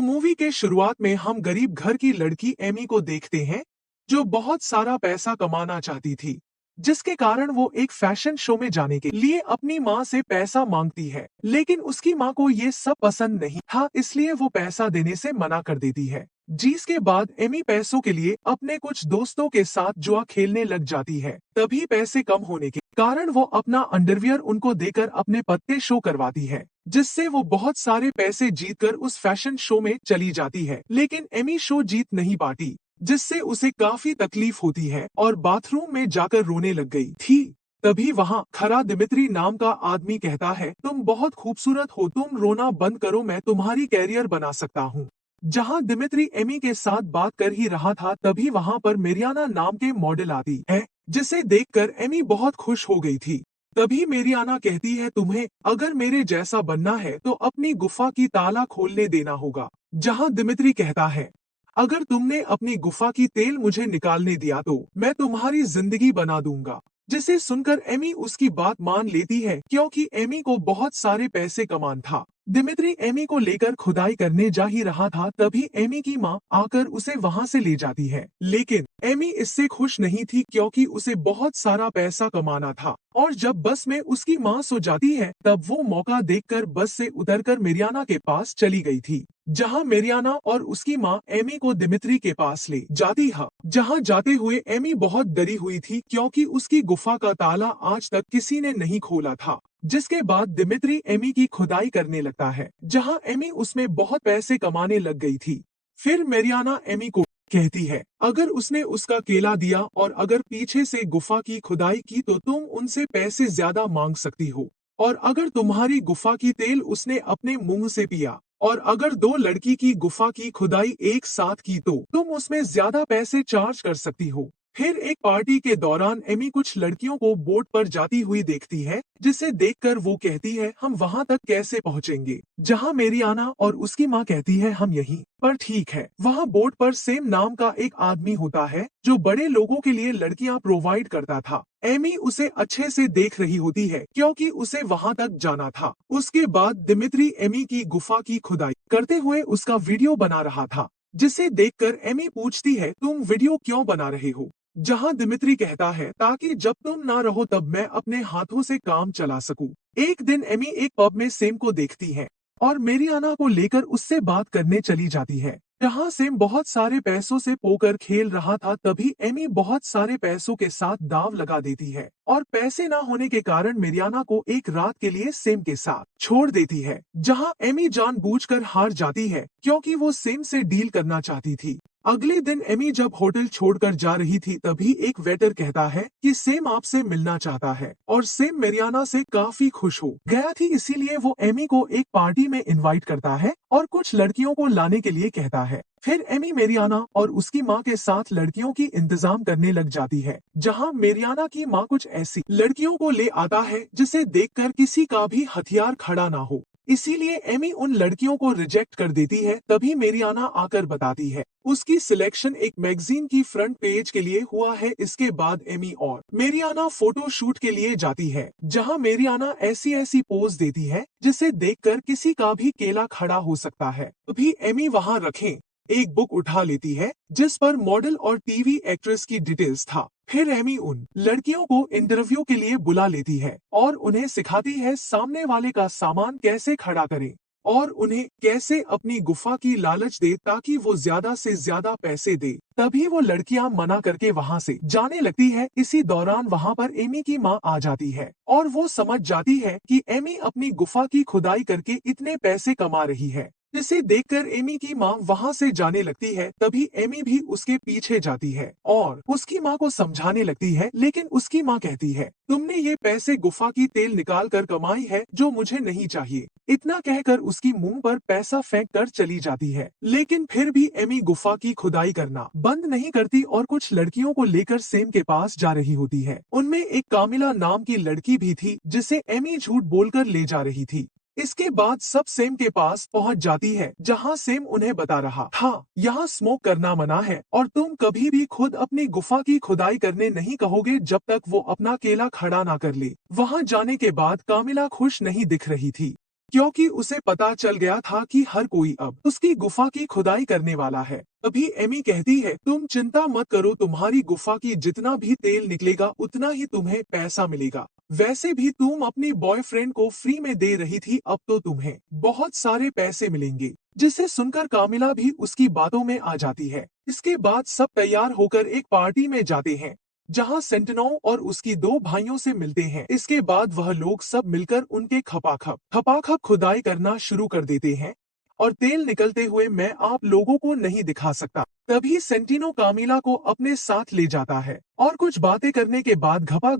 तो मूवी के शुरुआत में हम गरीब घर की लड़की एमी को देखते हैं, जो बहुत सारा पैसा कमाना चाहती थी, जिसके कारण वो एक फैशन शो में जाने के लिए अपनी माँ से पैसा मांगती है। लेकिन उसकी माँ को ये सब पसंद नहीं था, इसलिए वो पैसा देने से मना कर देती है। जिसके बाद एमी पैसों के लिए अपने कुछ दोस्तों के साथ जुआ खेलने लग जाती है। तभी पैसे कम होने के कारण वो अपना अंडरवियर उनको देकर अपने पत्ते शो करवाती है, जिससे वो बहुत सारे पैसे जीतकर उस फैशन शो में चली जाती है। लेकिन एमी शो जीत नहीं पाती, जिससे उसे काफी तकलीफ होती है और बाथरूम में जाकर रोने लग गई थी। तभी वहाँ खरा दिमित्री नाम का आदमी कहता है, तुम बहुत खूबसूरत हो, तुम रोना बंद करो, मैं तुम्हारी कैरियर बना सकता हूँ। जहाँ दिमित्री एमी के साथ बात कर ही रहा था, तभी वहाँ पर मेरियाना नाम के मॉडल आती है, जिसे देखकर एमी बहुत खुश हो गई थी। तभी मेरियाना कहती है, तुम्हें अगर मेरे जैसा बनना है तो अपनी गुफा की ताला खोलने देना होगा। जहाँ दिमित्री कहता है, अगर तुमने अपनी गुफा की तेल मुझे निकालने दिया तो मैं तुम्हारी जिंदगी बना दूंगा। जिसे सुनकर एमी उसकी बात मान लेती है, क्योंकि एमी को बहुत सारे पैसे कमान था। दिमित्री एमी को लेकर खुदाई करने जा ही रहा था, तभी एमी की माँ आकर उसे वहाँ से ले जाती है। लेकिन एमी इससे खुश नहीं थी, क्योंकि उसे बहुत सारा पैसा कमाना था। और जब बस में उसकी माँ सो जाती है, तब वो मौका देखकर बस से उतरकर मेरियाना के पास चली गई थी। जहाँ मेरियाना और उसकी माँ एमी को दिमित्री के पास ले जाती है। जहाँ जाते हुए एमी बहुत डरी हुई थी, क्योंकि उसकी गुफा का ताला आज तक किसी ने नहीं खोला था। जिसके बाद दिमित्री एमी की खुदाई करने लगता है, जहाँ एमी उसमें बहुत पैसे कमाने लग गई थी। फिर मेरियाना एमी को कहती है, अगर उसने उसका केला दिया और अगर पीछे से गुफा की खुदाई की तो तुम उनसे पैसे ज्यादा मांग सकती हो। और अगर तुम्हारी गुफा की तेल उसने अपने मुंह से पिया और अगर दो लड़की की गुफा की खुदाई एक साथ की तो तुम उसमें ज्यादा पैसे चार्ज कर सकती हो। फिर एक पार्टी के दौरान एमी कुछ लड़कियों को बोट पर जाती हुई देखती है, जिसे देखकर वो कहती है, हम वहाँ तक कैसे पहुँचेंगे। जहाँ मेरियाना और उसकी माँ कहती है, हम यहीं पर ठीक है। वहाँ बोट पर सेम नाम का एक आदमी होता है, जो बड़े लोगों के लिए लड़कियाँ प्रोवाइड करता था। एमी उसे अच्छे से देख रही होती है, क्योंकि उसे वहाँ तक जाना था। उसके बाद दिमित्री एमी की गुफा की खुदाई करते हुए उसका वीडियो बना रहा था, जिसे देखकर एमी पूछती है, तुम वीडियो क्यों बना रहे हो। जहाँ दिमित्री कहता है, ताकि जब तुम ना रहो तब मैं अपने हाथों से काम चला सकूं। एक दिन एमी एक पब में सेम को देखती है और मेरियाना को लेकर उससे बात करने चली जाती है। जहाँ सेम बहुत सारे पैसों से पोकर खेल रहा था, तभी एमी बहुत सारे पैसों के साथ दाव लगा देती है और पैसे ना होने के कारण मेरियाना को एक रात के लिए सेम के साथ छोड़ देती है। जहाँ एमी जानबूझकर हार जाती है, क्योंकि वो सेम से डील करना चाहती थी। अगले दिन एमी जब होटल छोड़कर जा रही थी, तभी एक वेटर कहता है कि सेम आपसे मिलना चाहता है और सेम मेरियाना से काफी खुश हो गया थी, इसीलिए वो एमी को एक पार्टी में इनवाइट करता है और कुछ लड़कियों को लाने के लिए कहता है। फिर एमी मेरियाना और उसकी माँ के साथ लड़कियों की इंतजाम करने लग जाती है, जहाँ मेरियाना की माँ कुछ ऐसी लड़कियों को ले आता है जिसे देखकर किसी का भी हथियार खड़ा ना हो, इसीलिए एमी उन लड़कियों को रिजेक्ट कर देती है। तभी मेरियाना आकर बताती है, उसकी सिलेक्शन एक मैगजीन की फ्रंट पेज के लिए हुआ है। इसके बाद एमी और मेरियाना फोटो शूट के लिए जाती है, जहां मेरियाना ऐसी ऐसी पोज देती है जिसे देखकर किसी का भी केला खड़ा हो सकता है। तभी एमी वहां रखें एक बुक उठा लेती है, जिस पर मॉडल और टीवी एक्ट्रेस की डिटेल्स था। फिर एमी उन लड़कियों को इंटरव्यू के लिए बुला लेती है और उन्हें सिखाती है सामने वाले का सामान कैसे खड़ा करें और उन्हें कैसे अपनी गुफा की लालच दे, ताकि वो ज्यादा से ज्यादा पैसे दे। तभी वो लड़कियां मना करके वहां से जाने लगती है। इसी दौरान वहां पर एमी की माँ आ जाती है और वो समझ जाती है कि एमी अपनी गुफा की खुदाई करके इतने पैसे कमा रही है, जिसे देखकर एमी की माँ वहां से जाने लगती है। तभी एमी भी उसके पीछे जाती है और उसकी माँ को समझाने लगती है, लेकिन उसकी माँ कहती है, तुमने ये पैसे गुफा की तेल निकाल कर कमाई है, जो मुझे नहीं चाहिए। इतना कहकर उसकी मुंह पर पैसा फेंक कर चली जाती है। लेकिन फिर भी एमी गुफा की खुदाई करना बंद नहीं करती और कुछ लड़कियों को लेकर सेम के पास जा रही होती है। उनमें एक कामिला नाम की लड़की भी थी, जिसे एमी झूठ बोलकर ले जा रही थी। इसके बाद सब सेम के पास पहुंच जाती है, जहां सेम उन्हें बता रहा था, यहाँ स्मोक करना मना है और तुम कभी भी खुद अपनी गुफा की खुदाई करने नहीं कहोगे जब तक वो अपना केला खड़ा ना कर ले। वहां जाने के बाद कामिला खुश नहीं दिख रही थी। क्योंकि उसे पता चल गया था कि हर कोई अब उसकी गुफा की खुदाई करने वाला है। अभी एमी कहती है, तुम चिंता मत करो, तुम्हारी गुफा की जितना भी तेल निकलेगा उतना ही तुम्हें पैसा मिलेगा। वैसे भी तुम अपने बॉयफ्रेंड को फ्री में दे रही थी, अब तो तुम्हें बहुत सारे पैसे मिलेंगे। जिसे सुनकर कामिला भी उसकी बातों में आ जाती है। इसके बाद सब तैयार होकर एक पार्टी में जाते हैं, जहां सेंटिनो और उसकी दो भाइयों से मिलते हैं। इसके बाद वह लोग सब मिलकर उनके खपाखप खुदाई करना शुरू कर देते हैं और तेल निकलते हुए मैं आप लोगों को नहीं दिखा सकता। तभी सेंटिनो कामिला को अपने साथ ले जाता है और कुछ बातें करने के बाद घपा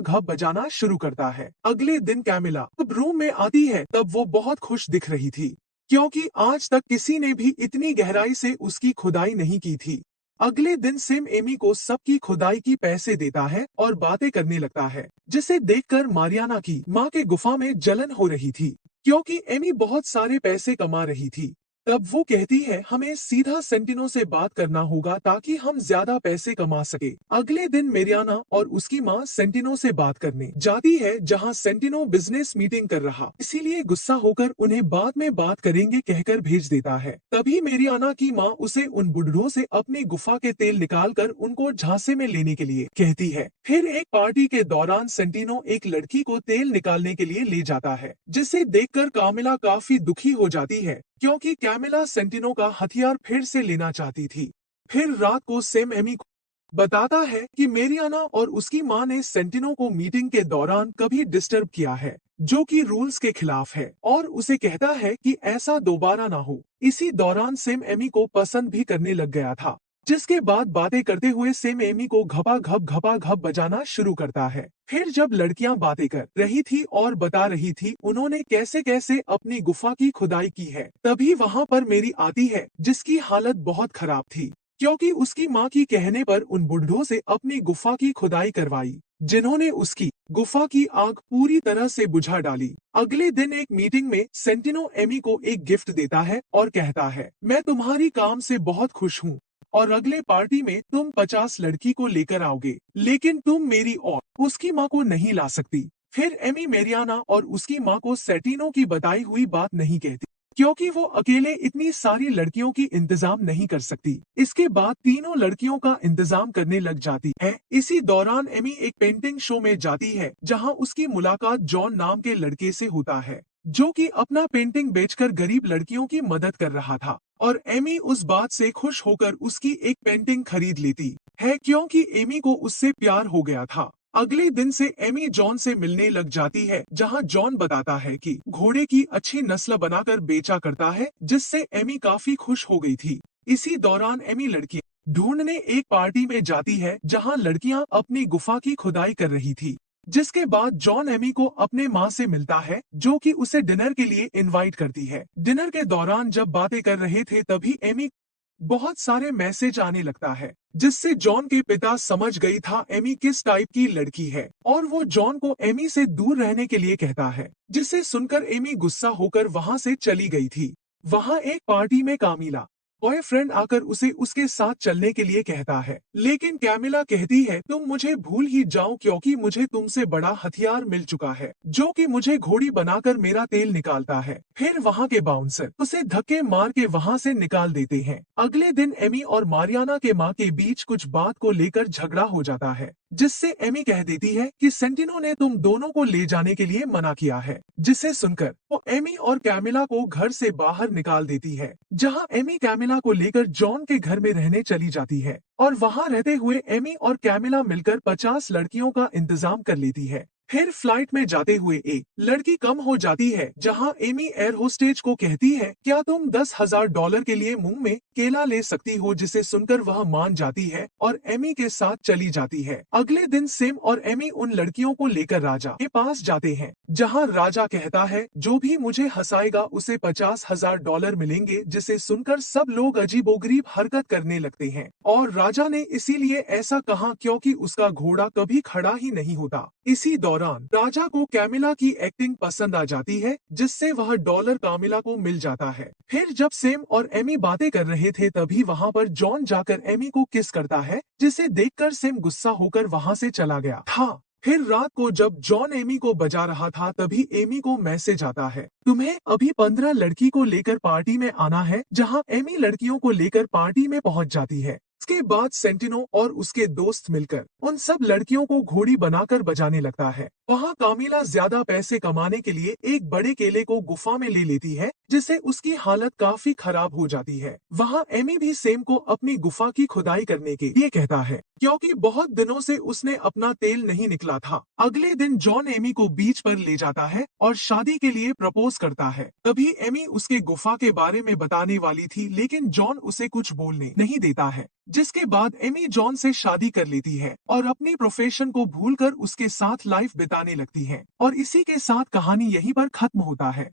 घप बजाना शुरू करता है। अगले दिन कैमिला जब रूम में आती है तब वो बहुत खुश दिख रही थी, क्योंकि आज तक किसी ने भी इतनी गहराई से उसकी खुदाई नहीं की थी। अगले दिन सिम एमी को सबकी खुदाई की पैसे देता है और बातें करने लगता है, जिसे देखकर मारियाना की माँ के गुफा में जलन हो रही थी, क्योंकि एमी बहुत सारे पैसे कमा रही थी। तब वो कहती है, हमें सीधा सेंटिनो से बात करना होगा ताकि हम ज्यादा पैसे कमा सके। अगले दिन मेरियाना और उसकी माँ सेंटिनो से बात करने जाती है, जहाँ सेंटिनो बिजनेस मीटिंग कर रहा, इसीलिए गुस्सा होकर उन्हें बाद में बात करेंगे कहकर भेज देता है। तभी मेरियाना की माँ उसे उन बुढ़ों से अपनी गुफा के तेल निकाल कर उनको झांसे में लेने के लिए कहती है। फिर एक पार्टी के दौरान सेंटिनो एक लड़की को तेल निकालने के लिए ले जाता है, जिसे देखकर कामिला काफी दुखी हो जाती है, क्योंकि कैमिला सेंटिनो का हथियार फिर से लेना चाहती थी। फिर रात को सेम एमी को बताता है कि मेरियाना और उसकी माँ ने सेंटिनो को मीटिंग के दौरान कभी डिस्टर्ब किया है, जो कि रूल्स के खिलाफ है, और उसे कहता है कि ऐसा दोबारा ना हो। इसी दौरान सेम एमी को पसंद भी करने लग गया था, जिसके बाद बातें करते हुए सेम एमी को घपा घप बजाना शुरू करता है। फिर जब लड़कियां बातें कर रही थी और बता रही थी उन्होंने कैसे कैसे अपनी गुफा की खुदाई की है, तभी वहां पर मेरी आती है, जिसकी हालत बहुत खराब थी, क्योंकि उसकी माँ की कहने पर उन बुढ़ों से अपनी गुफा की खुदाई करवाई, जिन्होंने उसकी गुफा की आग पूरी तरह से बुझा डाली। अगले दिन एक मीटिंग में सेंटिनो एमी को एक गिफ्ट देता है और कहता है, मैं तुम्हारी काम से बहुत खुश हूँ और अगले पार्टी में तुम 50 लड़की को लेकर आओगे, लेकिन तुम मेरी और उसकी माँ को नहीं ला सकती। फिर एमी मेरियाना और उसकी माँ को सेंटिनो की बताई हुई बात नहीं कहती, क्योंकि वो अकेले इतनी सारी लड़कियों की इंतजाम नहीं कर सकती। इसके बाद तीनों लड़कियों का इंतजाम करने लग जाती है। इसी दौरान एमी एक पेंटिंग शो में जाती है, जहां उसकी मुलाकात जॉन नाम के लड़के से होता है, जो कि अपना पेंटिंग बेचकर गरीब लड़कियों की मदद कर रहा था, और एमी उस बात से खुश होकर उसकी एक पेंटिंग खरीद लेती है, क्योंकि एमी को उससे प्यार हो गया था। अगले दिन से एमी जॉन से मिलने लग जाती है, जहां जॉन बताता है कि घोड़े की अच्छी नस्ल बनाकर बेचा करता है, जिससे एमी काफी खुश हो गई थी। इसी दौरान एमी लड़कियां ढूंढने एक पार्टी में जाती है, जहां लड़कियां अपनी गुफा की खुदाई कर रही थी। जिसके बाद जॉन एमी को अपने माँ से मिलता है, जो कि उसे डिनर के लिए इनवाइट करती है। डिनर के दौरान जब बातें कर रहे थे तभी एमी बहुत सारे मैसेज आने लगता है, जिससे जॉन के पिता समझ गई था एमी किस टाइप की लड़की है, और वो जॉन को एमी से दूर रहने के लिए कहता है, जिसे सुनकर एमी गुस्सा होकर वहां से चली गई थी। वहां एक पार्टी में कामिला बॉयफ्रेंड आकर उसे उसके साथ चलने के लिए कहता है, लेकिन कैमिला कहती है, तुम मुझे भूल ही जाओ, क्योंकि मुझे तुमसे बड़ा हथियार मिल चुका है, जो कि मुझे घोड़ी बनाकर मेरा तेल निकालता है। फिर वहाँ के बाउंसर उसे धक्के मार के वहाँ से निकाल देते हैं। अगले दिन एमी और मारियाना के माँ के बीच कुछ बात को लेकर झगड़ा हो जाता है, जिससे एमी कह देती है कि सेंटिनो ने तुम दोनों को ले जाने के लिए मना किया है, जिसे सुनकर वो एमी और कैमिला को घर से बाहर निकाल देती है, जहां एमी कैमिला को लेकर जॉन के घर में रहने चली जाती है, और वहां रहते हुए एमी और कैमिला मिलकर 50 लड़कियों का इंतजाम कर लेती है। फिर फ्लाइट में जाते हुए एक लड़की कम हो जाती है, जहां एमी एयर होस्टेज को कहती है, क्या तुम $10,000 के लिए मुंह में केला ले सकती हो, जिसे सुनकर वह मान जाती है और एमी के साथ चली जाती है। अगले दिन सिम और एमी उन लड़कियों को लेकर राजा के पास जाते हैं, जहां राजा कहता है, जो भी मुझे हंसाएगा उसे $50,000 मिलेंगे, जिसे सुनकर सब लोग अजीबोगरीब हरकत करने लगते हैं, और राजा ने इसीलिए ऐसा कहा क्योंकि उसका घोड़ा कभी खड़ा ही नहीं होता। इसी दौरान राजा को कैमिला की एक्टिंग पसंद आ जाती है, जिससे वह डॉलर कामिला को मिल जाता है। फिर जब सेम और एमी बातें कर रहे थे तभी वहां पर जॉन जाकर एमी को किस करता है, जिसे देखकर सेम गुस्सा होकर वहां से चला गया था। फिर रात को जब जॉन एमी को बजा रहा था तभी एमी को मैसेज आता है, तुम्हें अभी 15 लड़की को लेकर पार्टी में आना है, जहां एमी लड़कियों को लेकर पार्टी में पहुंच जाती है। इसके बाद सेंटिनो और उसके दोस्त मिलकर उन सब लड़कियों को घोड़ी बनाकर बजाने लगता है। वहाँ कामिला ज्यादा पैसे कमाने के लिए एक बड़े केले को गुफा में ले लेती है, जिससे उसकी हालत काफी खराब हो जाती है। वहाँ एमी भी सेम को अपनी गुफा की खुदाई करने के लिए कहता है, क्योंकि बहुत दिनों से उसने अपना तेल नहीं निकला था। अगले दिन जॉन एमी को बीच पर ले जाता है और शादी के लिए प्रपोज करता है। तभी एमी उसके गुफा के बारे में बताने वाली थी, लेकिन जॉन उसे कुछ बोलने नहीं देता है, जिसके बाद एमी जॉन से शादी कर लेती है और अपनी प्रोफेशन को भूलकर उसके साथ लाइफ बिताने लगती है। और इसी के साथ कहानी यहीं पर खत्म होता है।